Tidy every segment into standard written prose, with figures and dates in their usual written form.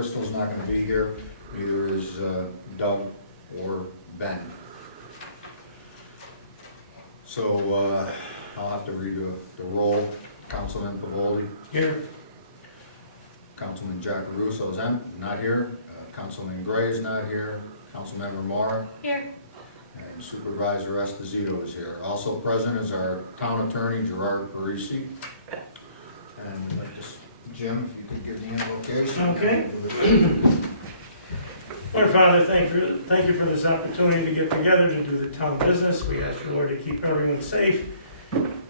Crystal's not gonna be here, neither is Doug or Ben. So, I'll have to read the roll. Councilman Pavoli, Here. Councilman Jack Russo is not here, Councilman Gray is not here, Councilmember Moore, Here. and Supervisor Esposito is here. Also present is our town attorney, Gerard Parisi. And just, Jim, if you could give the invocation. Okay. Lord Father, thank you for this opportunity to get together to do the town business. We ask you, Lord, to keep everyone safe.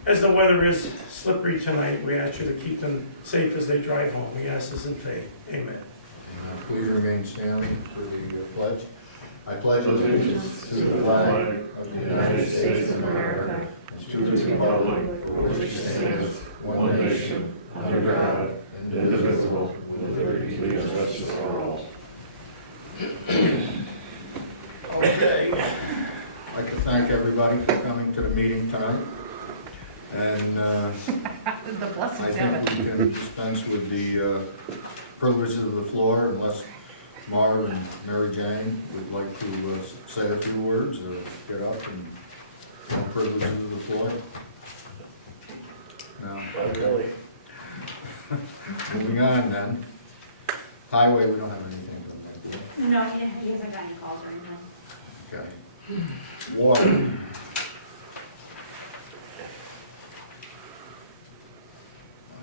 As the weather is slippery tonight, we ask you to keep them safe as they drive home. We ask this in faith. Amen. Please remain standing for the pledge. I pledge allegiance to the flag of the United States of America, and to the republic for which it stands, one nation, under God, indivisible, with liberty and justice for all. Okay. I'd like to thank everybody for coming to the meeting tonight. And The I blessings of it. think we can dispense with the privileges of the floor unless Marv and Mary Jane would like to say a few words or get up and have privileges of the floor. No? Not really. Moving on then. Highway, we don't have anything from that, do No, he hasn't got any calls or anything. we? Okay. Water.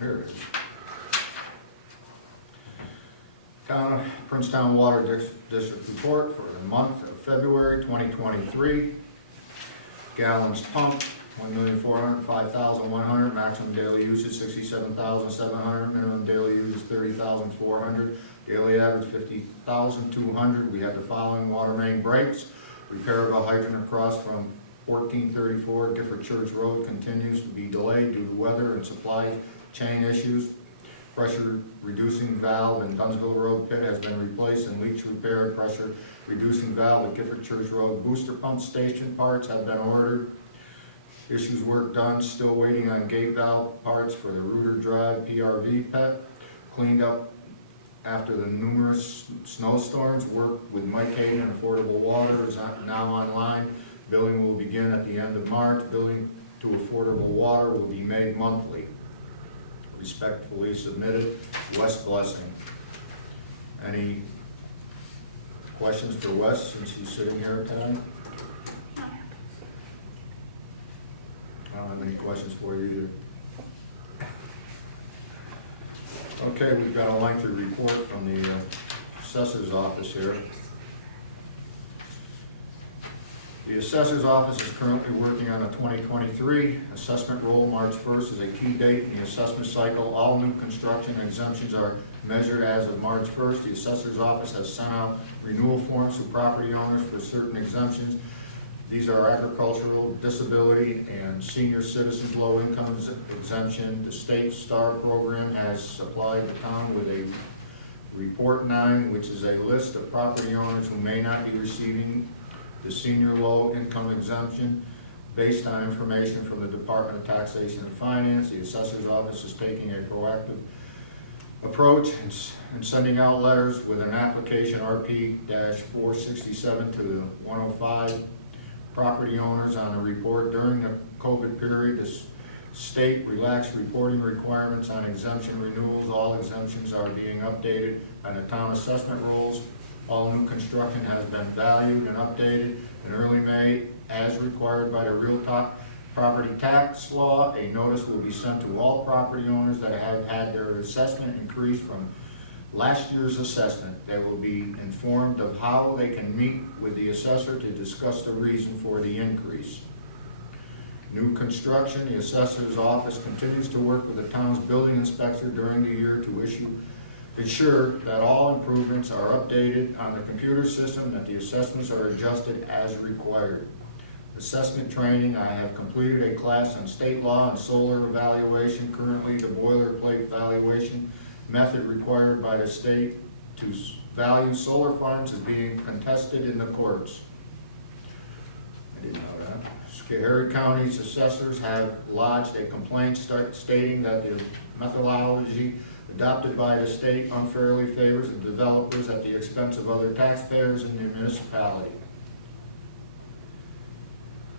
Here it is. Princetown Water District Report for the month of February 2023. Gallons pumped, 1,405,100. Maximum daily usage, 67,700. Minimum daily usage, 30,400. Daily average, 50,200. We had the following water main breaks. Repair of a hydrant across from 1434 Gifford Church Road continues to be delayed due to weather and supply chain issues. Pressure reducing valve in Dunsville Road pit has been replaced and leach repaired. Pressure reducing valve at Gifford Church Road booster pump station parts have been ordered. Issues work done, still waiting on gate valve parts for the Reuter Drive PRV pet. Cleaned up after the numerous snowstorms. Work with Mike Hayden and Affordable Water is now online. Billing will begin at the end of March. Billing to Affordable Water will be made monthly. Respectfully submitted, Wes Blessing. Any questions for Wes since he's sitting here tonight? I don't have any questions for you either. Okay, we've got a lengthy report from the assessor's office here. The assessor's office is currently working on a 2023 assessment roll. March 1st is a key date in the assessment cycle. All new construction exemptions are measured as of March 1st. The assessor's office has sent out renewal forms to property owners for certain exemptions. These are agricultural, disability, and senior citizens low-income exemption. The state STAR program has supplied the town with a Report 9, which is a list of property owners who may not be receiving the senior low-income exemption. Based on information from the Department of Taxation and Finance, the assessor's office is taking a proactive approach and sending out letters with an application RP-467 to the 105 property owners on a report. During the COVID period, the state relaxed reporting requirements on exemption renewals. All exemptions are being updated on the town assessment rolls. All new construction has been valued and updated. In early May, as required by the real property tax law, a notice will be sent to all property owners that have had their assessment increased from last year's assessment. They will be informed of how they can meet with the assessor to discuss the reason for the increase. New construction, the assessor's office continues to work with the town's building inspector during the year to ensure that all improvements are updated on the computer system, that the assessments are adjusted as required. Assessment training, I have completed a class on state law and solar evaluation. Currently, the boilerplate valuation method required by the state to value solar farms is being contested in the courts. I didn't know that. Schoharie County's assessors have lodged a complaint stating that the methodology adopted by the state unfairly favors the developers at the expense of other taxpayers in the municipality.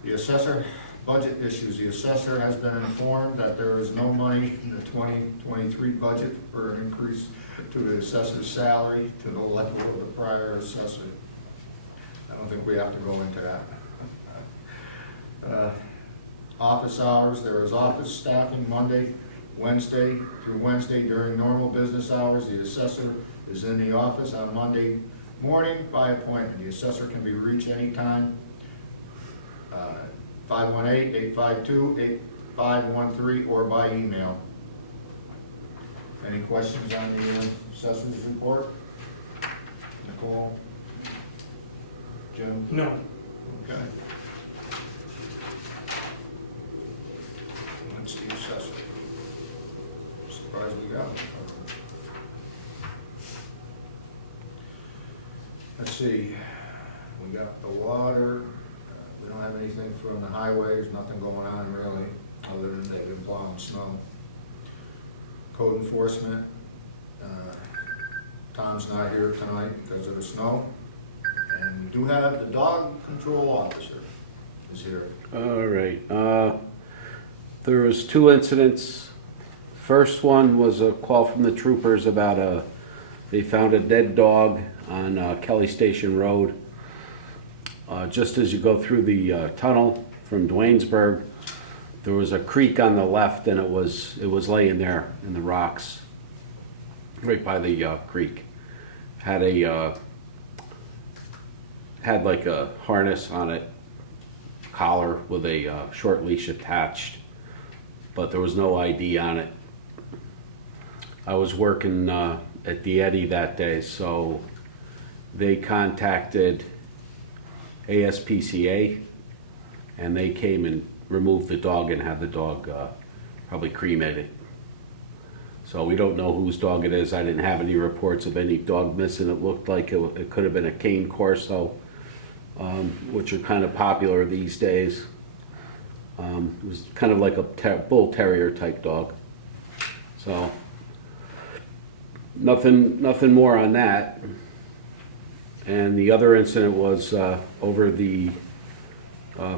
The assessor budget issues. The assessor has been informed that there is no money in the 2023 budget for an increase to the assessor's salary to the level of the prior assessor. I don't think we have to go into that. Office hours, there is office staffing Monday, Wednesday through Wednesday during normal business hours. The assessor is in the office on Monday morning by appointment. The assessor can be reached anytime, 518-852-8513, or by email. Any questions on the assessor's report? Nicole? Jim? No. Okay. That's the assessor. Surprised we got it. Let's see, we got the water, we don't have anything from the highways, nothing going on really, other than they've been plowing snow. Code enforcement, Tom's not here tonight because of the snow. And we do have the dog control officer is here. All right. There was 2 incidents. First one was a call from the troopers about they found a dead dog on Kelly Station Road. Just as you go through the tunnel from Dwaynesburg, there was a creek on the left, and it was laying there in the rocks, right by the creek. Had like a harness on it, collar with a short leash attached, but there was no ID on it. I was working at the Eddy that day, so they contacted ASPCA, and they came and removed the dog and had the dog probably cremated. So we don't know whose dog it is. I didn't have any reports of any dog missing. It looked like it could have been a cane corso, which are kind of popular these days. It was kind of like a bull terrier type dog. So nothing more on that. And the other incident was over the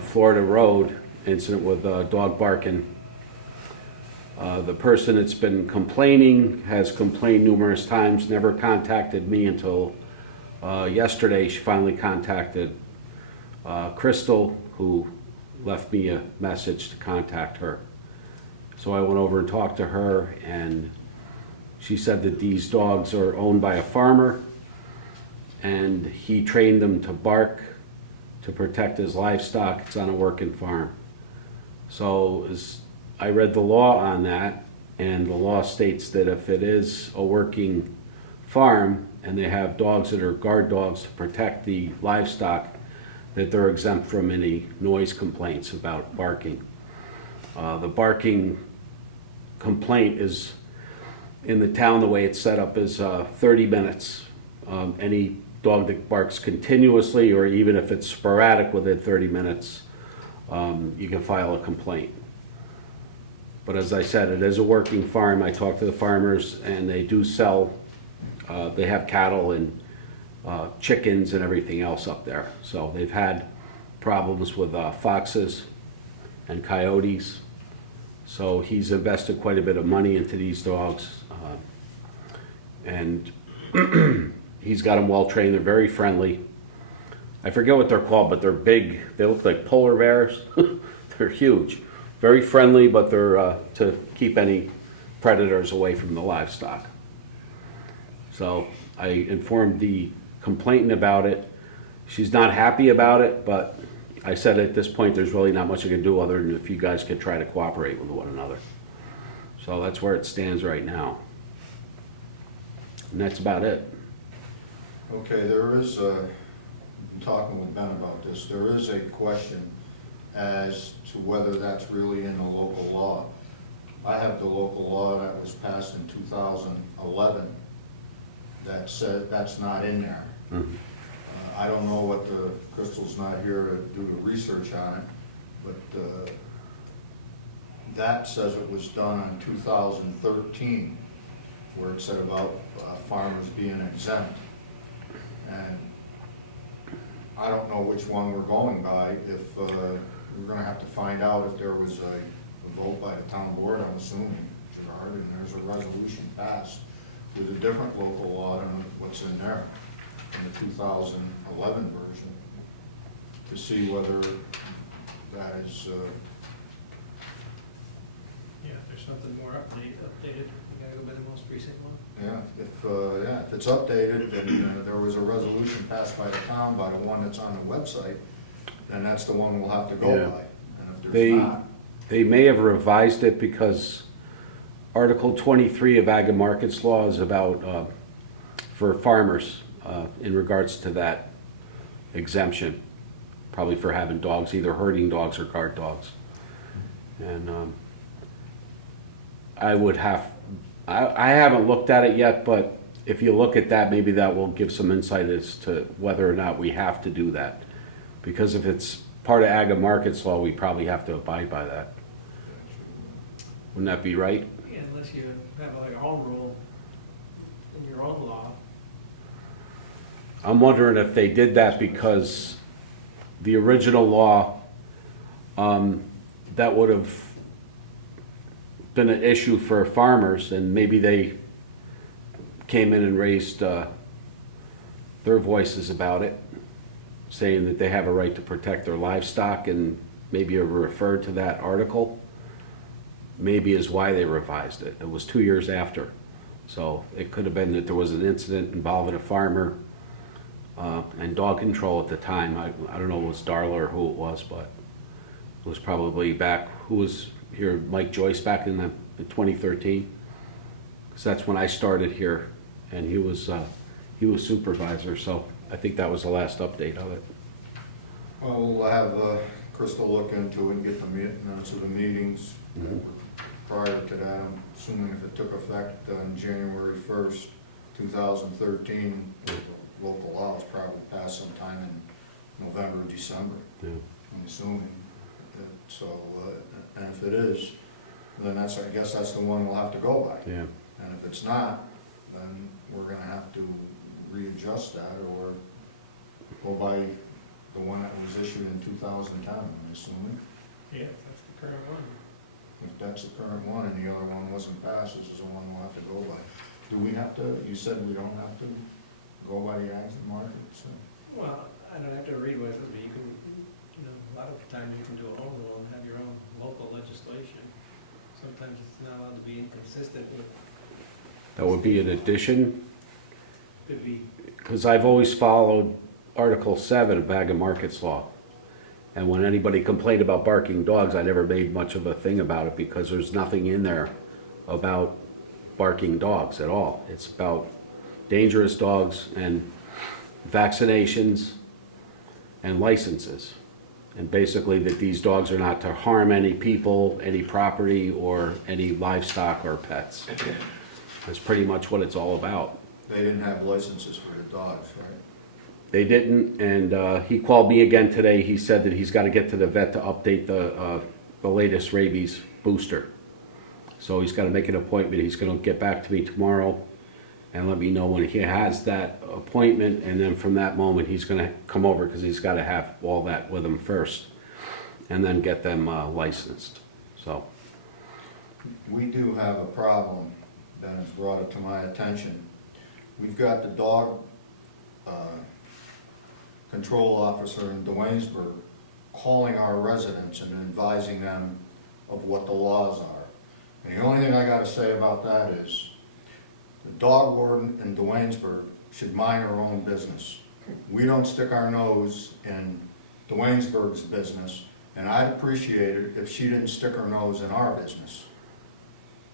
Florida Road incident with dog barking. The person that's been complaining has complained numerous times, never contacted me until yesterday. She finally contacted Crystal, who left me a message to contact her. So I went over and talked to her, and she said that these dogs are owned by a farmer, and he trained them to bark to protect his livestock. It's on a working farm. So I read the law on that, and the law states that if it is a working farm and they have dogs that are guard dogs to protect the livestock, that they're exempt from any noise complaints about barking. The barking complaint is, in the town, the way it's set up is 30 minutes. Any dog that barks continuously, or even if it's sporadic within 30 minutes, you can file a complaint. But as I said, it is a working farm. I talked to the farmers, and they do sell, they have cattle and chickens and everything else up there. So they've had problems with foxes and coyotes. So he's invested quite a bit of money into these dogs. And he's got them well trained. They're very friendly. I forget what they're called, but they're big. They look like polar bears. They're huge. Very friendly, but they're to keep any predators away from the livestock. So I informed the complainant about it. She's not happy about it, but I said at this point there's really not much I can do other than if you guys could try to cooperate with one another. So that's where it stands right now. And that's about it. Okay, there is I'm talking with Ben about this, there is a question as to whether that's really in the local law. I have the local law that was passed in 2011 that said that's not in there. Mm-hmm. I don't know what Crystal's not here to do the research on it, but that says it was done in 2013. where it said about farmers being exempt. And I don't know which one we're going by. If, we're gonna have to find out if there was a vote by the town board, I'm assuming, Gerard, and there's a resolution passed with a different local law than what's in there, in the 2011 version, to see whether that is, Yeah, if there's something more updated, you gotta go by the most recent one. if it's updated, and there was a resolution passed by the town by the one that's on the website, then that's the one we'll have to go Yeah. by. And if They- there's not, They may have revised it because Article 23 of Ag and Markets Law is about, for farmers, in regards to that exemption, probably for having dogs, either herding dogs or guard dogs. And I haven't looked at it yet, but if you look at that, maybe that will give some insight as to whether or not we have to do that. Because if it's part of Ag and Markets Law, we probably have to abide by that. Wouldn't that be right? Yeah, unless you have like a home rule in your own law. I'm wondering if they did that because the original law, that would have been an issue for farmers, and maybe they came in and raised their voices about it, saying that they have a right to protect their livestock, and maybe it referred to that article. Maybe is why they revised it. It was 2 years after. So it could have been that there was an incident involving a farmer and dog control at the time. I don't know if it was Darla or who it was, but it was probably back, who was here, Mike Joyce back in 2013? Because that's when I started here, and he was supervisor, so I think that was the last update of it. well, we'll have Crystal look into it and get the minutes of the meetings that were prior to that. I'm assuming if it took effect on January 1st, 2013, local law was probably passed sometime in November, December, Yeah. I'm assuming. So, and if it is, then I guess that's the one we'll have to go by. Yeah. And if it's not, then we're gonna have to readjust that or go by the one that was issued in 2010, I'm assuming. Yeah, that's the current one. If that's the current one and the other one wasn't passed, this is the one we'll have to go by. Do we have to, you said we don't have to go by the Ags and Markets? Well, I don't have to read with it, but you can, you know, a lot of times you can do a home rule and have your own local legislation. Sometimes it's not allowed to be inconsistent with, That would be an addition, could be, because I've always followed Article 7 of Ag and Markets Law. And when anybody complained about barking dogs, I never made much of a thing about it because there's nothing in there about barking dogs at all. It's about dangerous dogs and vaccinations and licenses. And basically that these dogs are not to harm any people, any property, or any livestock or pets. That's pretty much what it's all about. They didn't have licenses for the dogs, right? They didn't, and he called me again today. He said that he's got to get to the vet to update the latest rabies booster. So he's got to make an appointment. He's going to get back to me tomorrow and let me know when he has that appointment. And then from that moment, he's going to come over because he's got to have all that with him first and then get them licensed. So, We do have a problem that has brought it to my attention. We've got the dog control officer in Duanesburg calling our residents and advising them of what the laws are. And the only thing I gotta say about that is, the dog warden in Duanesburg should mind her own business. We don't stick our nose in Duanesburg's business, and I'd appreciate it if she didn't stick her nose in our business.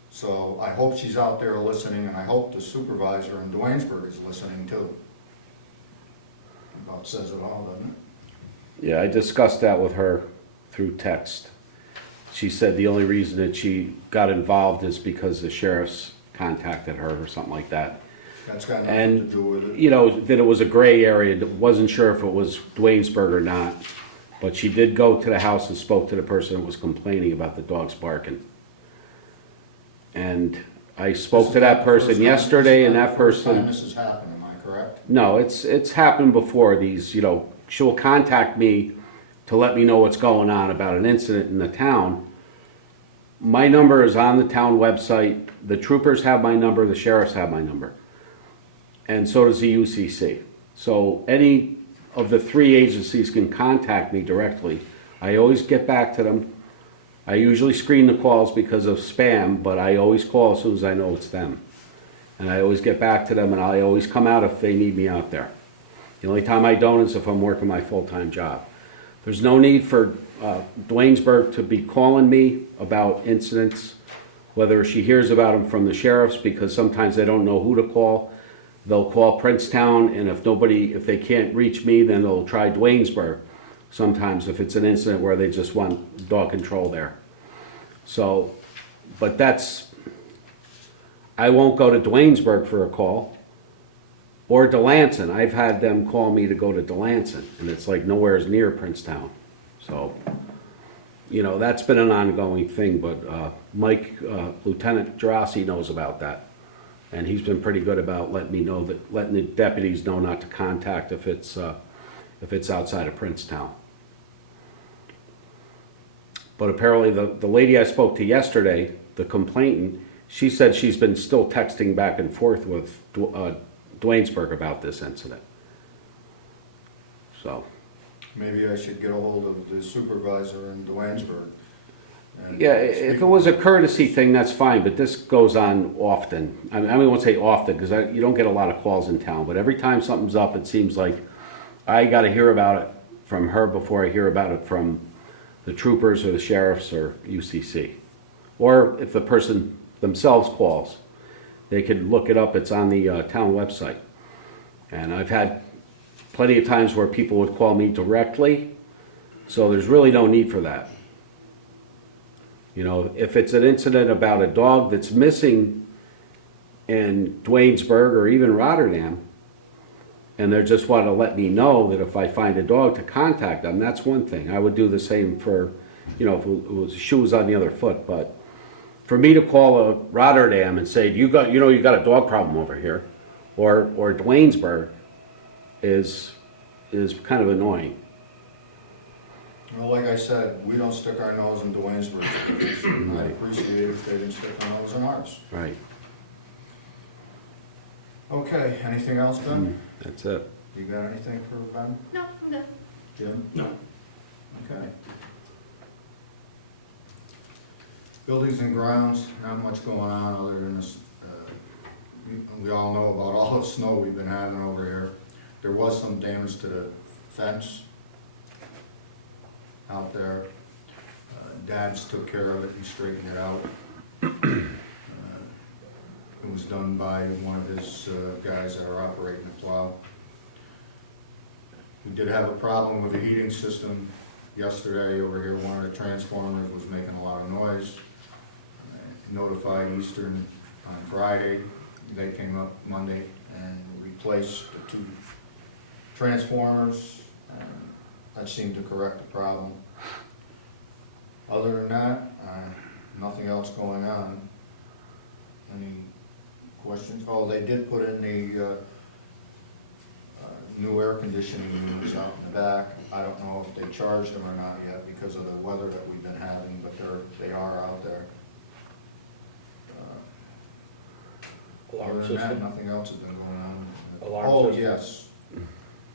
So I hope she's out there listening, and I hope the supervisor in Duanesburg is listening too. About says it all, doesn't it? yeah, I discussed that with her through text. She said the only reason that she got involved is because the sheriff's contacted her or something like that. That's got nothing to And, do with it. you know, that it was a gray area, wasn't sure if it was Duanesburg or not. But she did go to the house and spoke to the person that was complaining about the dogs barking. And I spoke to that person yesterday, and that First time person, this has happened, am I correct? no, it's happened before, these, you know, she'll contact me to let me know what's going on about an incident in the town. My number is on the town website, the troopers have my number, the sheriffs have my number, and so does the UCC. So any of the three agencies can contact me directly. I always get back to them. I usually screen the calls because of spam, but I always call as soon as I know it's them. And I always get back to them, and I always come out if they need me out there. The only time I don't is if I'm working my full-time job. There's no need for Dwaynesburg to be calling me about incidents, whether she hears about them from the sheriffs, because sometimes they don't know who to call. They'll call Princetown, and if they can't reach me, then they'll try Dwaynesburg. Sometimes if it's an incident where they just want dog control there. So, but I won't go to Dwaynesburg for a call. Or Delancey. I've had them call me to go to Delancey, and it's like nowhere near Princetown. So, you know, that's been an ongoing thing, but Mike, Lieutenant Gerasi knows about that. And he's been pretty good about letting the deputies know not to contact if it's outside of Princetown. But apparently the lady I spoke to yesterday, the complainant, she said she's been still texting back and forth with Dwaynesburg about this incident. So. Maybe I should get a hold of the supervisor in Dwaynesburg. and Yeah, speak if it with was a him. courtesy thing, that's fine, but this goes on often. I mean, I won't say often, because you don't get a lot of calls in town, but every time something's up, it seems like I gotta hear about it from her before I hear about it from the troopers or the sheriffs or UCC. Or if the person themselves calls, they can look it up, it's on the town website. And I've had plenty of times where people would call me directly, so there's really no need for that. You know, if it's an incident about a dog that's missing in Dwaynesburg or even Rotterdam, and they just want to let me know that if I find a dog to contact them, that's one thing. I would do the same for, you know, if it was shoes on the other foot. But for me to call a Rotterdam and say, you got a dog problem over here, or Dwaynesburg, is kind of annoying. Well, like I said, we don't stick our nose in Dwaynesburg's business. I'd Right. appreciate it if they didn't stick their nose in ours. Right. Okay, anything else, Ben? That's it. You got anything for Ben? No, I'm good. Jim? No. Okay. Buildings and grounds, not much going on other than this, we all know about all the snow we've been having over here. There was some damage to the fence out there. Dad's took care of it and straightened it out. It was done by one of his guys that are operating the plow. We did have a problem with the heating system yesterday over here. One of the transformers was making a lot of noise. Notified Eastern on Friday. They came up Monday and replaced the 2 transformers. That seemed to correct the problem. Other than that, nothing else going on. Any questions? Oh, they did put in the new air conditioning units out in the back. I don't know if they charged them or not yet because of the weather that we've been having, but they are out there. Other than that, nothing else has been going on. Alarm system? Yes.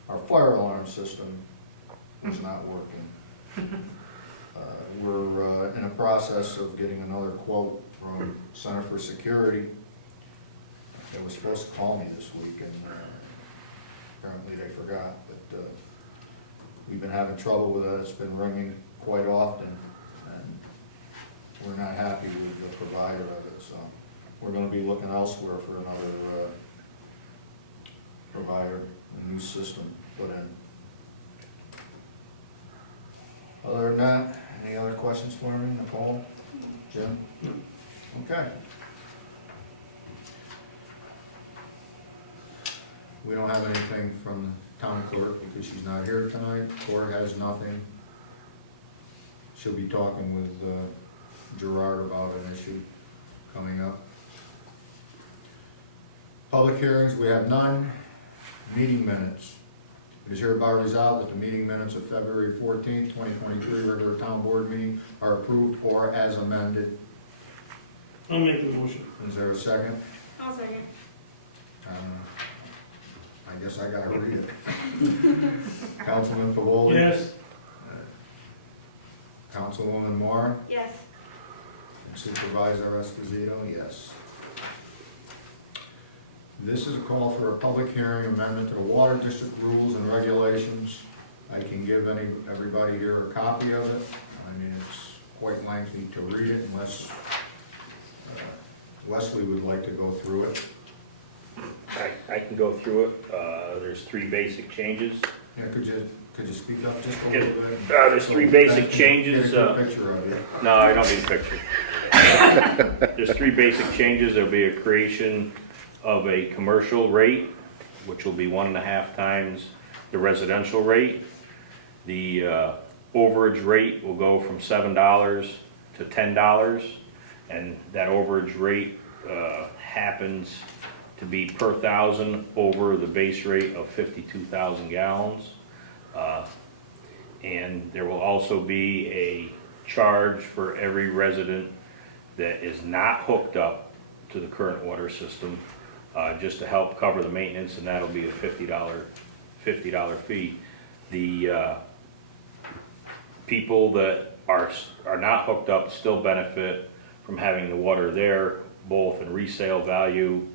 Our fire alarm system is not working. We're in a process of getting another quote from Center for Security. They were supposed to call me this week, and apparently they forgot, but we've been having trouble with it. It's been ringing quite often, and we're not happy with the provider of it, so we're gonna be looking elsewhere for another provider, a new system put in. Other than that, any other questions for me, Nicole, Jim? Okay. We don't have anything from the town clerk because she's not here tonight. Court has nothing. She'll be talking with Gerard about an issue coming up. Public hearings, we have none. Meeting minutes. It is hereby resolved that the meeting minutes of February 14th, 2023, regular town board meeting are approved or as amended. I'll make the motion. Is there a second? I'll second. I guess I gotta read it. Councilman Pavoli? Yes. Councilwoman Moore? Yes. And Supervisor Esposito, yes. This is a call for a public hearing amendment to the Water District Rules and Regulations. I can give everybody here a copy of it. I mean, it's quite lengthy to read it unless Wesley would like to go through it. I can go through it. There's three basic changes. Yeah, could you speak up just a little bit? There's three basic changes. Get a good picture of you. No, I don't need a picture. There's three basic changes. There'll be a creation of a commercial rate, which will be 1.5 times the residential rate. The overage rate will go from $7 to $10, and that overage rate happens to be per thousand over the base rate of 52,000 gallons. And there will also be a charge for every resident that is not hooked up to the current water system, just to help cover the maintenance, and that'll be a $50 fee. The people that are not hooked up still benefit from having the water there, both in resale value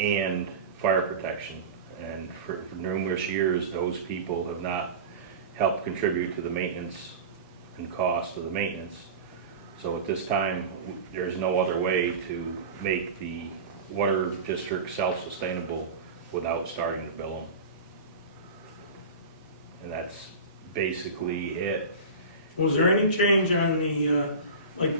and fire protection. And for numerous years, those people have not helped contribute to the maintenance and cost of the maintenance. So at this time, there's no other way to make the water district self-sustainable without starting to bill them. And that's basically it. Was there any change on the, like,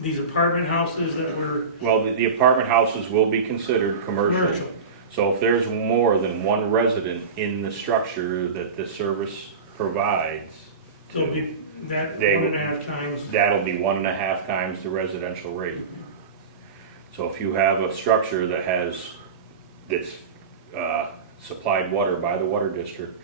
these apartment houses that were Well, the apartment houses will be considered commercial. commercial? So if there's more than one resident in the structure that this service provides, So it'll be that They- 1.5 times. that'll be 1.5 times the residential rate. So if you have a structure that's supplied water by the water district,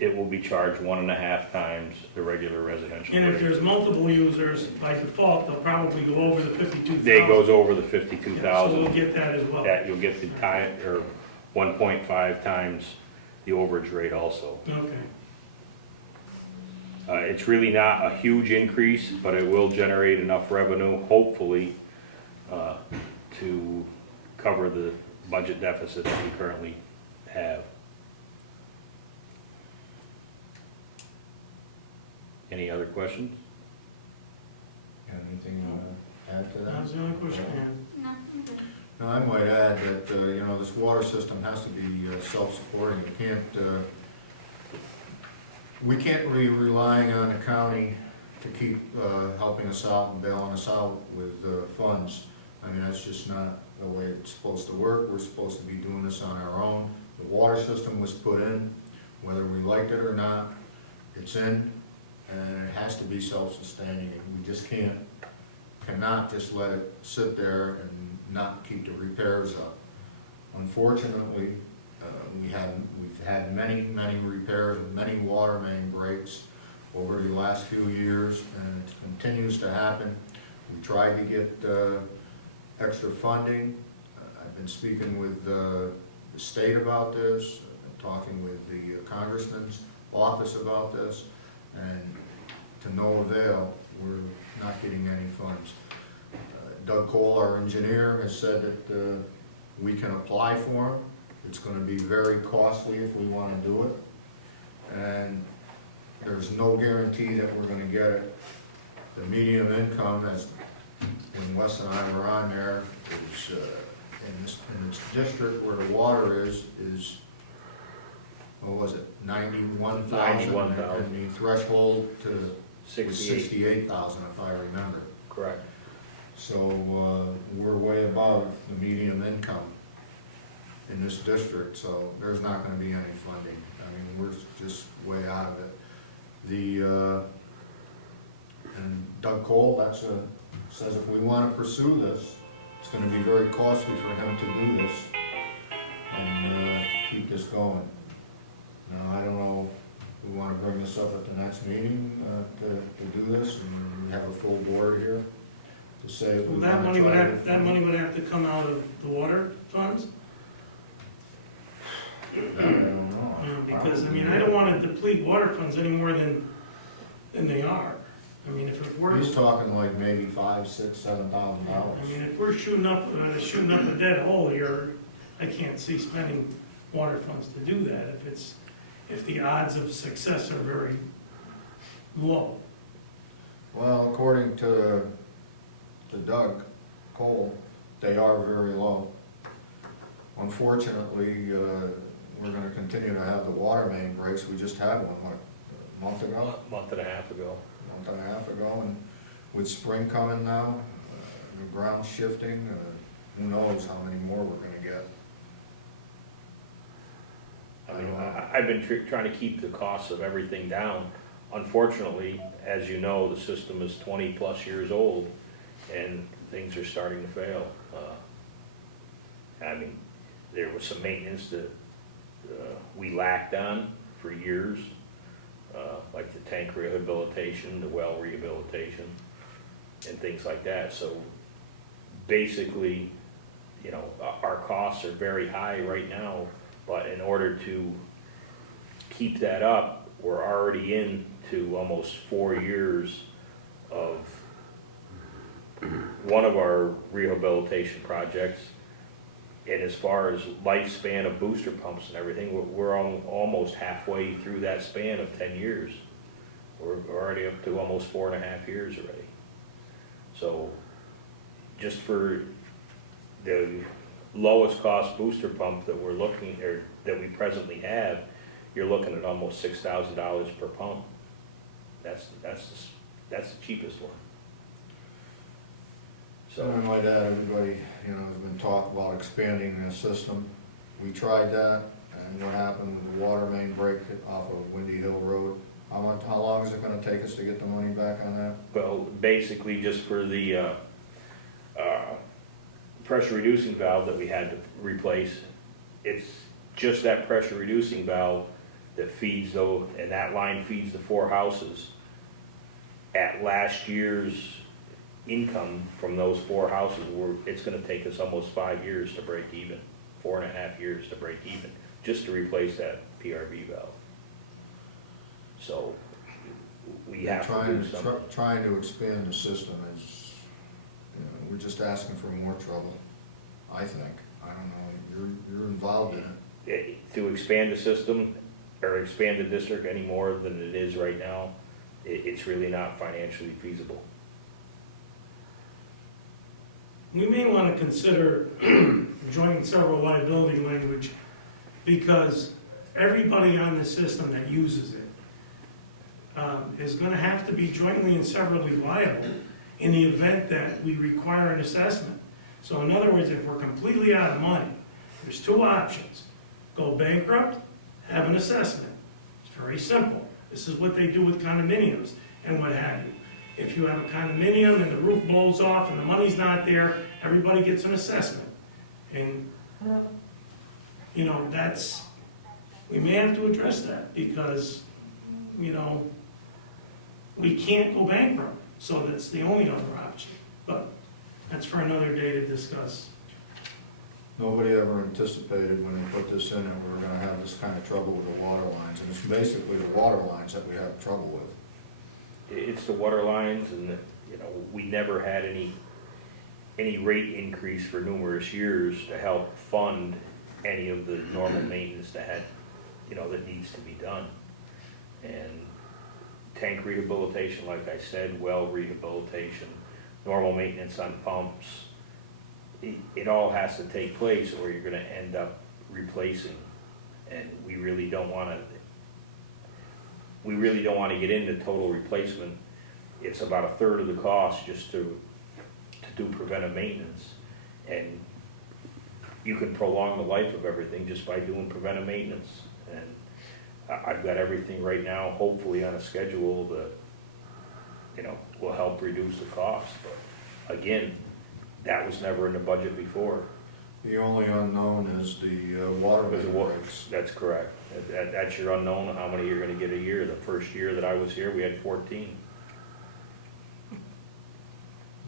it will be charged 1.5 times the regular residential And if rate. there's multiple users, by default, they'll probably go over the 52,000. It goes over the So 52,000. we'll get that as well. That you'll get the time, or 1.5 times the overage rate also. Okay. It's really not a huge increase, but it will generate enough revenue, hopefully, to cover the budget deficit that we currently have. Any other questions? Got anything you want to add to that? That was the only question I had. No, I'm good. No, I might add that, this water system has to be self-supporting. It can't, we can't be relying on the county to keep helping us out and bailing us out with funds. I mean, that's just not the way it's supposed to work. We're supposed to be doing this on our own. The water system was put in, whether we liked it or not, it's in, and it has to be self-sustaining. We just cannot just let it sit there and not keep the repairs up. Unfortunately, we've had many repairs and many water main breaks over the last few years, and it continues to happen. We tried to get extra funding. I've been speaking with the state about this, I've been talking with the congressman's office about this, and to no avail. We're not getting any funds. Doug Cole, our engineer, has said that we can apply for them. It's going to be very costly if we want to do it, and there's no guarantee that we're going to get it. The medium income, as when Wes and I were on there, is in this district where the water is what was it, 91,000? 91,000. And the threshold to 68, 68,000, if I remember. correct. So we're way above the medium income in this district, so there's not gonna be any funding. I mean, we're just way out of it. And Doug Cole, says if we wanna pursue this, it's gonna be very costly for him to do this. and keep this going. Now, I don't know, we wanna bring this up at the next meeting, to do this, and we have a full board here to say if we Well, that wanna money would try have, that money would have to come out of the water funds? That I don't know. Because, I mean, I don't wanna deplete water funds any more than they are. I mean, if we're, He's talking like maybe $5,000, $6,000, $7,000. I mean, if we're shooting up a dead hole here, I can't see spending water funds to do that if the odds of success are very low. Well, according to Doug Cole, they are very low. Unfortunately, we're gonna continue to have the water main breaks. We just had one, what, a month ago? Month and a half ago. Month and a half ago, and with spring coming now, the ground's shifting, who knows how many more we're gonna get. I mean, I've been trying to keep the costs of everything down. Unfortunately, as you know, the system is 20-plus years old, and things are starting to fail. I mean, there was some maintenance that we lacked on for years, like the tank rehabilitation, the well rehabilitation, and things like that. So basically, you know, our costs are very high right now, but in order to keep that up, we're already into almost 4 years of one of our rehabilitation projects. And as far as lifespan of booster pumps and everything, we're almost halfway through that span of 10 years. We're already up to almost 4.5 years already. So just for the lowest cost booster pump that we're looking, or that we presently have, you're looking at almost $6,000 per pump. That's the cheapest one. Something like that, everybody, you know, has been talk about expanding the system. We tried that, and what happened with the water main break off of Windy Hill Road? How long is it gonna take us to get the money back on that? Well, basically just for the pressure reducing valve that we had to replace, it's just that pressure reducing valve that feeds though, and that line feeds the 4 houses. At last year's income from those 4 houses, it's gonna take us almost 5 years to break even, 4.5 years to break even, just to replace that PRV valve. So, we have to do something. Trying to expand the system is, you know, we're just asking for more trouble, I think. I don't know, you're involved in it. To expand the system, or expand the district any more than it is right now, it's really not financially feasible. We may want to consider joint several liability language, because everybody on the system that uses it is going to have to be jointly and severally liable in the event that we require an assessment. So in other words, if we're completely out of money, there's 2 options. Go bankrupt, have an assessment. It's very simple. This is what they do with condominiums and what have you. If you have a condominium and the roof blows off and the money's not there, everybody gets an assessment. And, you know, we may have to address that, because, you know, we can't go bankrupt. So that's the only other option. But that's for another day to discuss. Nobody ever anticipated when they put this in that we were gonna have this kind of trouble with the water lines, and it's basically the water lines that we have trouble with. It's the water lines, and, you know, we never had any rate increase for numerous years to help fund any of the normal maintenance that needs to be done. And tank rehabilitation, like I said, well rehabilitation, normal maintenance on pumps, it all has to take place, or you're gonna end up replacing. And we really don't wanna get into total replacement. It's about 1/3 of the cost just to do preventive maintenance. And you can prolong the life of everything just by doing preventive maintenance. And I've got everything right now, hopefully on a schedule that, you know, will help reduce the cost. But again, that was never in the budget before. The only unknown is the water Because of main what, breaks. that's correct. That's your unknown, how many you're gonna get a year. The first year that I was here, we had 14.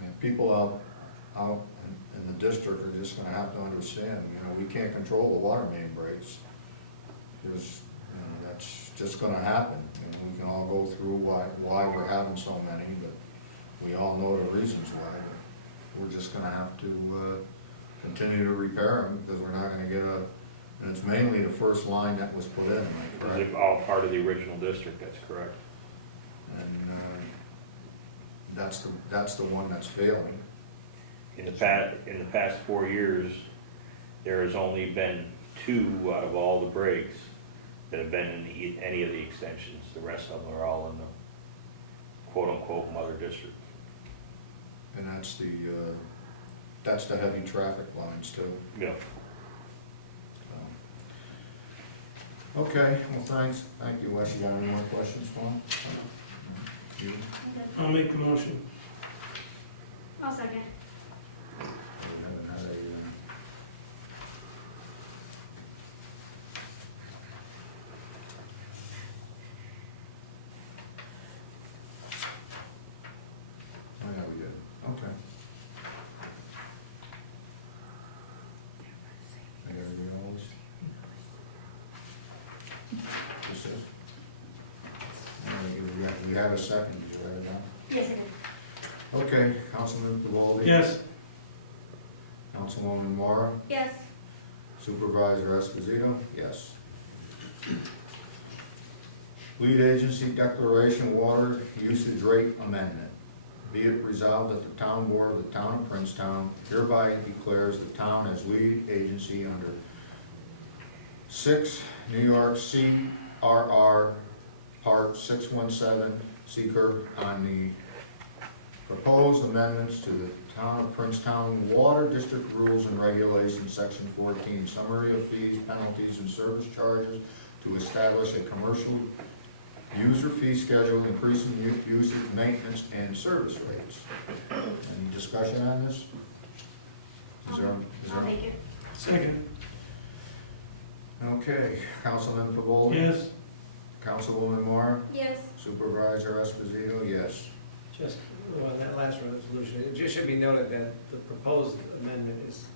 And people out in the district are just gonna have to understand, we can't control the water main breaks. Because, that's just gonna happen, and we can all go through why we're having so many, but we all know the reasons why. We're just gonna have to, continue to repair them, because we're not gonna get and it's mainly the first line that was put in, am I correct? They're all part of the original district, that's correct. And, that's the one that's failing. In the past 4 years, there has only been 2 out of all the breaks that have been in any of the extensions. The rest of them are all in the quote-unquote mother district. And that's the heavy traffic lines too. Yeah. So. Okay, well, thanks. Thank you, Wes. You got any more questions for him? You? I'll make the motion. I'll second. We haven't had a, Oh, yeah, we did. Okay. I got everything else? This is? We have a second, did you write it down? Yes, I did. Okay, Councilman Pavaldi? Yes. Councilwoman Mora? Yes. Supervisor Esposito? Yes. Lead agency declaration water usage rate amendment. Be it resolved that the town board of the town of Princetown hereby declares the town as lead agency under 6 New York CRR Part 617 seeker on the proposed amendments to the Town of Princetown Water District Rules and Regulations, Section 14, Summary of Fees, Penalties, and Service Charges to establish a commercial user fee schedule, increasing usage, maintenance, and service rates. Any discussion on this? Is there? I'll take it. Second. Okay, Councilman Pavolli? Yes. Councilwoman Moore? Yes. Supervisor Esposito, yes. Just on that last resolution, it just should be noted that the proposed amendment is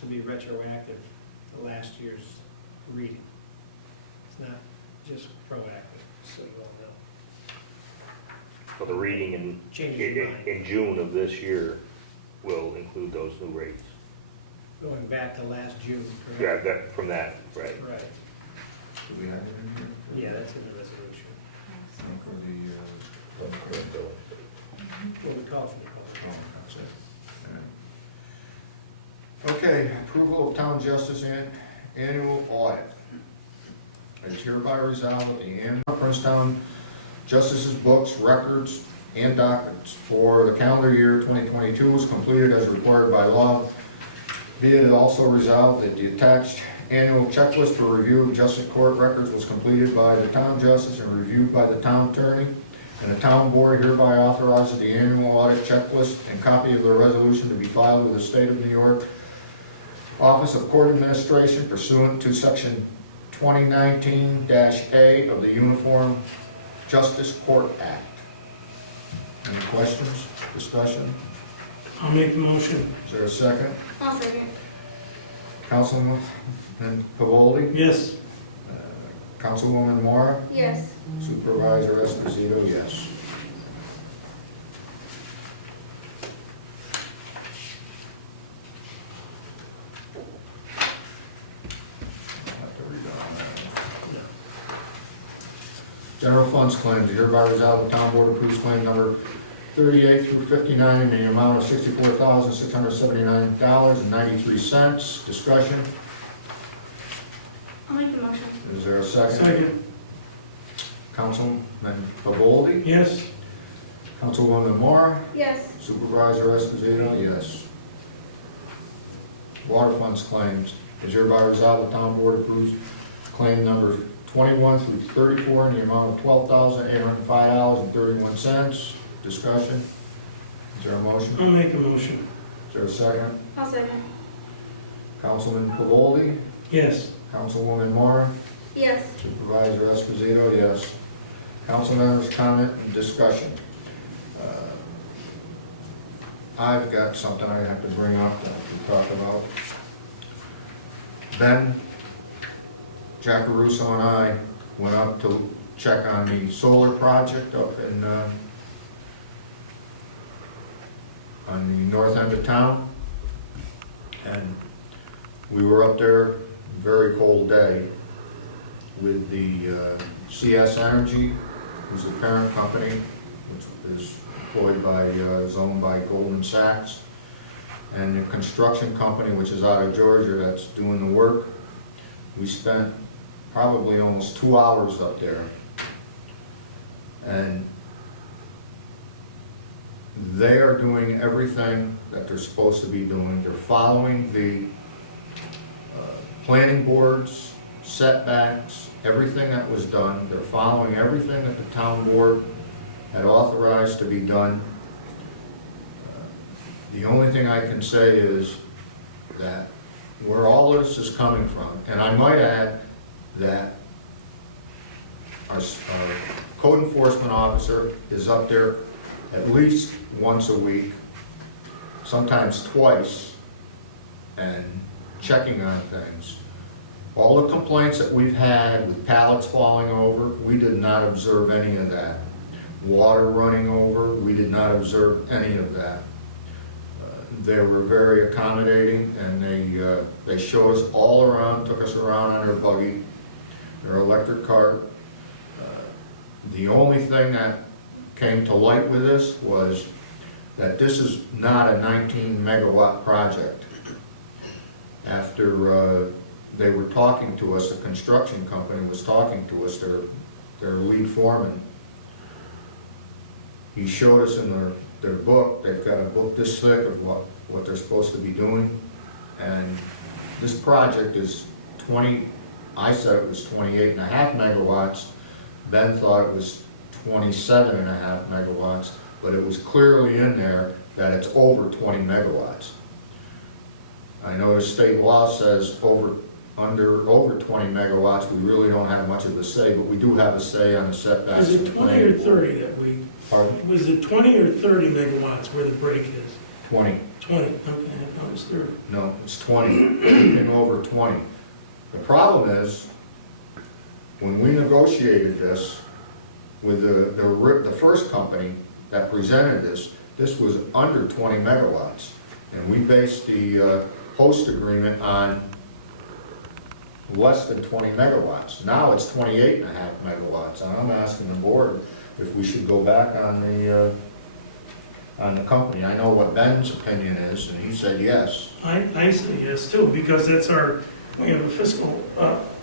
to be retroactive to last year's reading. It's not just proactive, so you all know. So the reading Change your mind. in June of this year will include those new rates. Going back to last June, Yeah, correct? from that, right. Right, Do we have it in here? yeah, that's in the resolution. For What we call for the oh, public. that's it. Yeah. Okay, approval of town justice annual audit. It is hereby resolved that the annual Princetown Justice's books, records, and documents for the calendar year 2022 is completed as required by law. Be it also resolved that the attached annual checklist for review of justice court records was completed by the town justice and reviewed by the town attorney. And the town board hereby authorizes the annual audit checklist and copy of the resolution to be filed with the State of New York Office of Court Administration pursuant to Section 2019-A of the Uniform Justice Court Act. Any questions, discussion? I'll make the motion. Is there a second? I'll second. Councilman Pavoldi? Yes. Councilwoman Mora? Yes. Supervisor Esposito, yes. General funds claims, hereby resolved the town board approves claim number 38 through 59 in the amount of $64,679.93. Discussion, I'll make the motion. is there a second? Second. Councilman Pavoldi? Yes. Councilwoman Moore? Yes. Supervisor Esposito, yes. Water funds claims, is hereby resolved the town board approves claim number 21 through 34 in the amount of $12,805.31. Discussion, is there a motion? I'll make the motion. Is there a second? I'll second. Councilman Pavoldi, Yes. Councilwoman Moore, Yes. Supervisor Esposito, yes. Council members' comment and discussion. I've got something I have to bring up that we talk about. Ben, Jack Caruso and I went up to check on the solar project up in, on the north end of town. And we were up there, very cold day, with the CS Energy, who's the parent company, which is employed by, is owned by Goldman Sachs, and the construction company, which is out of Georgia, that's doing the work. We spent probably almost 2 hours up there. And they are doing everything that they're supposed to be doing. They're following the planning board's setbacks, everything that was done. They're following everything that the town board had authorized to be done. The only thing I can say is that where all this is coming from, and I might add that our code enforcement officer is up there at least once a week, sometimes twice, and checking on things. All the complaints that we've had with pallets falling over, we did not observe any of that. Water running over, we did not observe any of that. They were very accommodating, and they showed us all around, took us around on their buggy, their electric cart. The only thing that came to light with this was that this is not a 19 megawatt project. After they were talking to us, the construction company was talking to us, their lead foreman. He showed us in their book, they've got a book this thick of what they're supposed to be doing. And this project is 20, I said it was 28.5 megawatts. Ben thought it was 27.5 megawatts, but it was clearly in there that it's over 20 megawatts. I know the state law says over 20 megawatts, we really don't have much of a say, but we do have a say on the setbacks. Was of it the 20 or planning board. 30 that we, Pardon? was it 20 or 30 megawatts where the break is? 20. 20, okay, I thought it was 30. No, it's 20, anything over 20. The problem is, when we negotiated this with the first company that presented this was under 20 megawatts. And we based the host agreement on less than 20 megawatts. Now it's 28.5 megawatts, and I'm asking the board if we should go back on the company. I know what Ben's opinion is, and he said yes. I say yes too, because that's we have a fiscal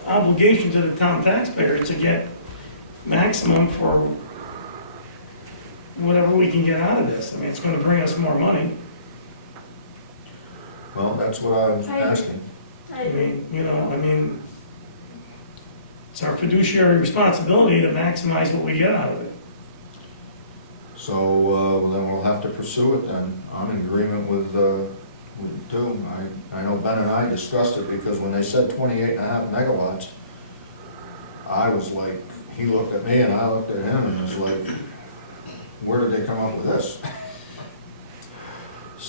obligation to the town taxpayer to get maximum for whatever we can get out of this. I mean, it's gonna bring us more money. Well, that's what I was asking. I agree. I mean, it's our fiduciary responsibility to maximize what we get out of it. So, well, then we'll have to pursue it then. I'm in agreement with you too. I know Ben and I discussed it, because when they said 28.5 megawatts, I was like, he looked at me and I looked at him and was like, where did they come up with this?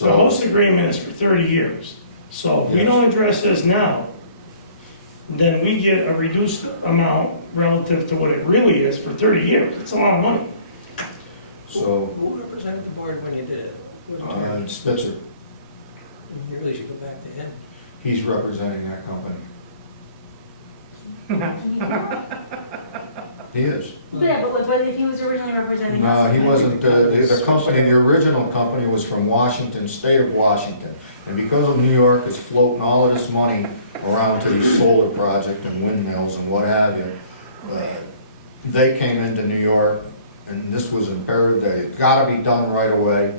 The host agreement is for 30 years. So if we Yes. don't address this now, then we get a reduced amount relative to what it really is for 30 years. It's a lot of money. So, Who represented the board when you did it? Who was attorney? Spitzer, You really should go back to him. he's representing that company. He is. But yeah, but if he was originally representing us. No, he wasn't, the company, the original company was from Washington, state of Washington. And because of New York is floating all of this money around to these solar projects and windmills and what have you, they came into New York, and this was imperative that it gotta be done right away.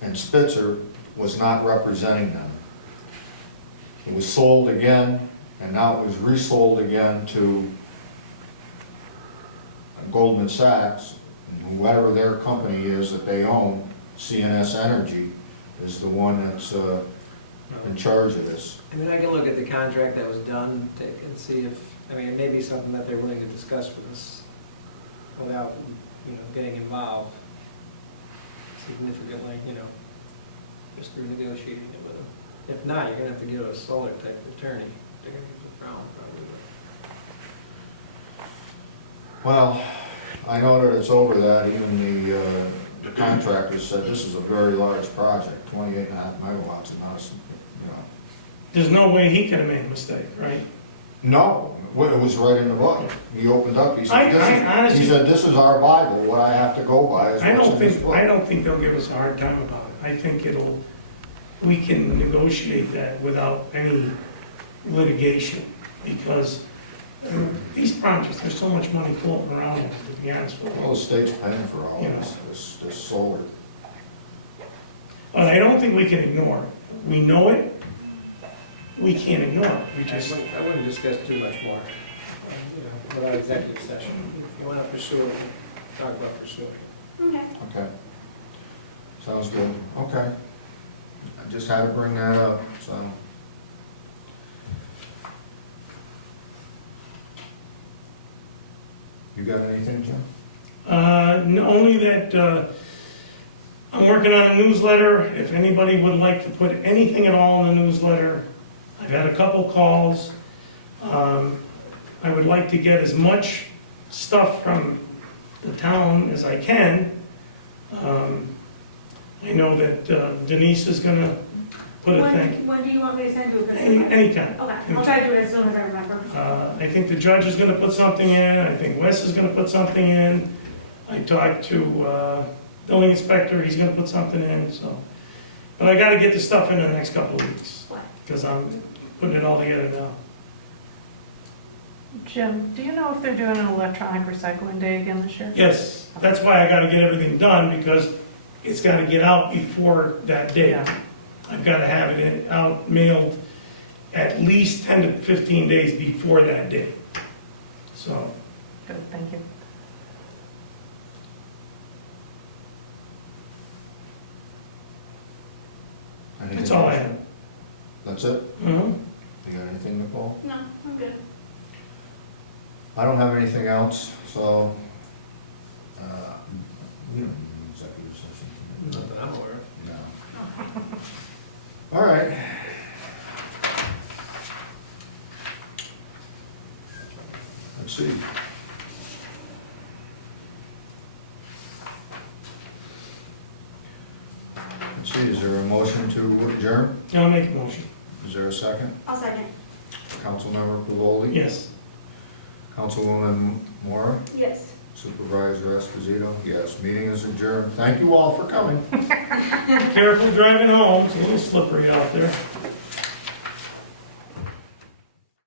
And Spitzer was not representing them. It was sold again, and now it was resold again to Goldman Sachs, and whoever their company is that they own, CNS Energy, is the one that's in charge of this. I mean, I can look at the contract that was done and see if, I mean, it may be something that they're willing to discuss with us without, getting involved significantly, just through negotiating it with them. If not, you're gonna have to get a solar type attorney. They're gonna use a Brown probably. Well, I know that it's over that, even the contractors said this is a very large project, 28.5 megawatts, and not, There's no way he could have made a mistake, right? No, it was right in the book. He opened up, he I said, honestly- he said, this is our Bible, what I have to go by is I what's don't in this think, book. I don't think they'll give us a hard time about it. I think we can negotiate that without any litigation, because these projects, there's so much money floating around, to be honest with you. Well, the state's paying for all Yeah. this solar. But I don't think we can ignore it. We know it, we can't ignore it. We just, I wouldn't discuss too much more, without executive session. If you wanna pursue it, talk about pursuing it. Okay. Okay. Sounds good, okay. I just had to bring that up, so. You got anything, Jim? only that, I'm working on a newsletter. If anybody would like to put anything at all in the newsletter, I've had a couple calls. I would like to get as much stuff from the town as I can. I know that Denise is gonna put a thing, When do you want me to send you? anytime. Okay, I'll try to do it as soon as I remember. I think the judge is gonna put something in, I think Wes is gonna put something in. I talked to, building inspector, he's gonna put something in, so. But I gotta get the stuff in the next couple of weeks, because I'm putting it all together now. Jim, do you know if they're doing an electronic recycling day again this year? Yes, that's why I gotta get everything done, because it's gotta get out before that date. Yeah. I've gotta have it out mailed at least 10 to 15 days before that date. So, Good, thank you. Anything that's all I else? have. That's it? Mhm. You got anything, Nicole? No, I'm good. I don't have anything else, so, we don't need an executive session. Not that I'm aware of. No. All right. Let's see. Let's see, is there a motion to adjourn? I'll make a motion. Is there a second? I'll second. Councilmember Pavoli? Yes. Councilwoman Mora? Yes. Supervisor Esposito? Yes, meeting is adjourned. Thank you all for coming. Careful driving home, it's a little slippery out there.